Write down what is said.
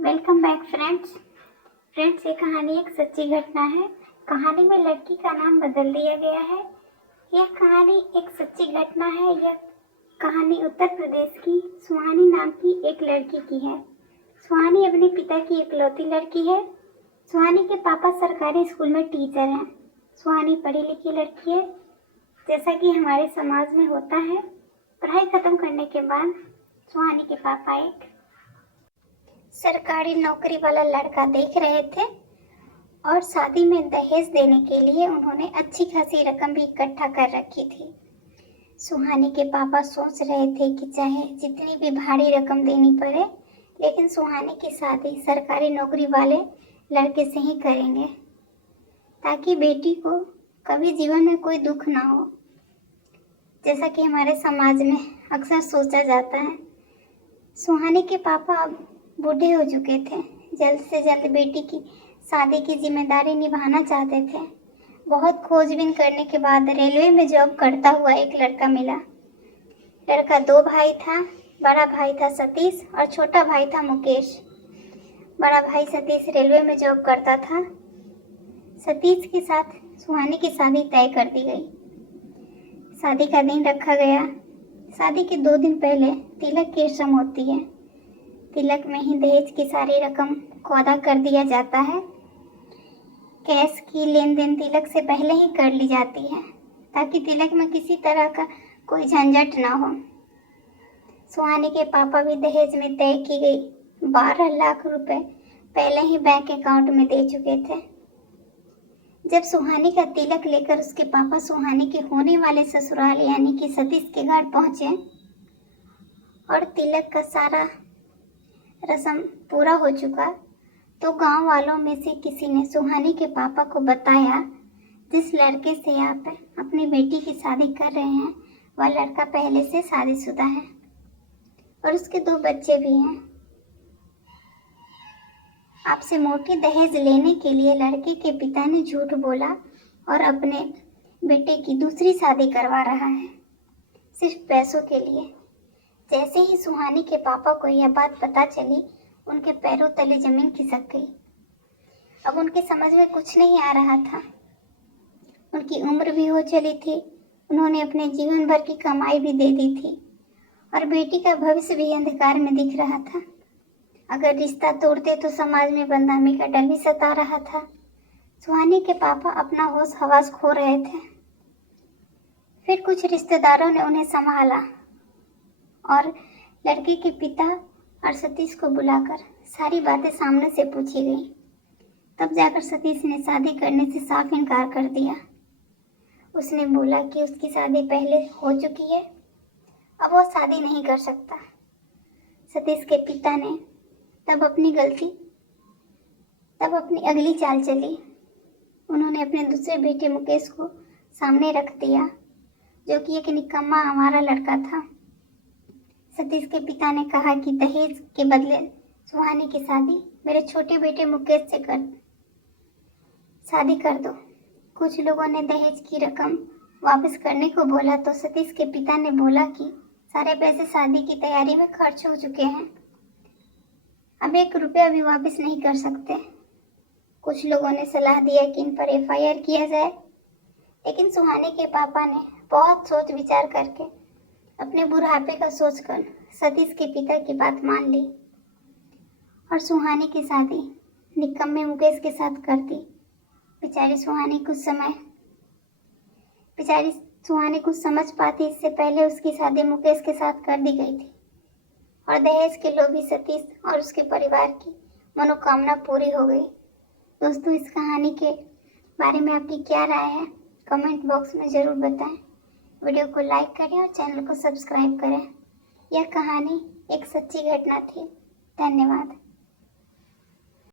Welcome back friends. ये कहानी एक सच्ची घटना है। कहानी में लड़की का नाम बदल दिया गया है। यह कहानी एक सच्ची घटना है। यह कहानी उत्तर प्रदेश की सुहानी नाम की एक लड़की की है। सुहानी अपने पिता की इकलौती लड़की है। सुहानी के पापा सरकारी स्कूल में टीचर हैं। सुहानी पढ़ी लिखी लड़की है, जैसा कि हमारे समाज में होता है। पढ़ाई खत्म करने के बाद सुहानी के पापा एक सरकारी नौकरी वाला लड़का देख रहे थे और शादी में दहेज देने के लिए उन्होंने अच्छी खासी रकम भी इकट्ठा कर रखी थी। सुहानी के पापा सोच रहे थे कि चाहे जितनी भी भारी रकम देनी पड़े, लेकिन सुहानी की शादी सरकारी नौकरी वाले लड़के से ही करेंगे, ताकि बेटी को कभी जीवन में कोई दुख ना हो, जैसा कि हमारे समाज में अक्सर सोचा जाता है। सुहानी के पापा अब बूढ़े हो चुके थे। जल्द से जल्द बेटी की शादी की जिम्मेदारी निभाना चाहते थे। बहुत खोजबीन करने के बाद रेलवे में जॉब करता हुआ एक लड़का मिला। लड़का 2 भाई था। बड़ा भाई था सतीश और छोटा भाई था मुकेश। बड़ा भाई सतीश रेलवे में जॉब करता था। सतीश के साथ सुहानी की शादी तय कर दी गई। शादी का दिन रखा गया। शादी के 2 दिन पहले तिलक की रस्म होती है। तिलक में ही दहेज की सारी रकम को अदा कर दिया जाता है। कैश की लेन देन तिलक से पहले ही कर ली जाती है, ताकि तिलक में किसी तरह का कोई झंझट ना हो। सुहानी के पापा भी दहेज में तय की गई 12 लाख रुपए पहले ही बैंक अकाउंट में दे चुके थे। जब सुहानी का तिलक लेकर उसके पापा सुहानी के होने वाले ससुराल यानी कि सतीश के घर पहुंचे और तिलक का सारा रस्म पूरा हो चुका, तो गांव वालों में से किसी ने सुहानी के पापा को बताया, जिस लड़के से आप अपनी बेटी की शादी कर रहे हैं वह लड़का पहले से शादीशुदा है और उसके 2 बच्चे भी हैं। आपसे मोटी दहेज लेने के लिए लड़के के पिता ने झूठ बोला और अपने बेटे की दूसरी शादी करवा रहा है, सिर्फ पैसों के लिए। जैसे ही सुहानी के पापा को यह बात पता चली, उनके पैरों तले जमीन खिसक गई। अब उनकी समझ में कुछ नहीं आ रहा था। उनकी उम्र भी हो चली थी। उन्होंने अपने जीवन भर की कमाई भी दे दी थी और बेटी का भविष्य भी अंधकार में दिख रहा था। अगर रिश्ता तोड़ते तो समाज में बदनामी का डर भी सता रहा था। सुहानी के पापा अपना होश हवास खो रहे थे। फिर कुछ रिश्तेदारों ने उन्हें संभाला और लड़के के पिता और सतीश को बुलाकर सारी बातें सामने से पूछी गई। तब जाकर सतीश ने शादी करने से साफ इनकार कर दिया। उसने बोला कि उसकी शादी पहले हो चुकी है, अब वो शादी नहीं कर सकता। सतीश के पिता ने तब अपनी अगली चाल चली। उन्होंने अपने दूसरे बेटे मुकेश को सामने रख दिया, जो कि एक निकम्मा हमारा लड़का था। सतीश के पिता ने कहा कि दहेज के बदले सुहानी की शादी मेरे छोटे बेटे मुकेश से शादी कर दो। कुछ लोगों ने दहेज की रकम वापस करने को बोला, तो सतीश के पिता ने बोला कि सारे पैसे शादी की तैयारी में खर्च हो चुके हैं, अब 1 रुपया भी वापस नहीं कर सकते। कुछ लोगों ने सलाह दिया कि इन पर FIR किया जाए, लेकिन सुहानी के पापा ने बहुत सोच विचार करके अपने बुढ़ापे का सोचकर सतीश के पिता की बात मान ली और सुहानी की शादी निकम्मे मुकेश के साथ कर दी। बेचारी सुहानी कुछ समझ पाती, इससे पहले उसकी शादी मुकेश के साथ कर दी गई थी और दहेज के लोभी सतीश और उसके परिवार की मनोकामना पूरी हो गई। दोस्तों, इस कहानी के बारे में आपकी क्या राय है, कमेंट बॉक्स में ज़रूर बताएं। वीडियो को लाइक करें और चैनल को सब्सक्राइब करें। यह कहानी एक सच्ची घटना थी। धन्यवाद।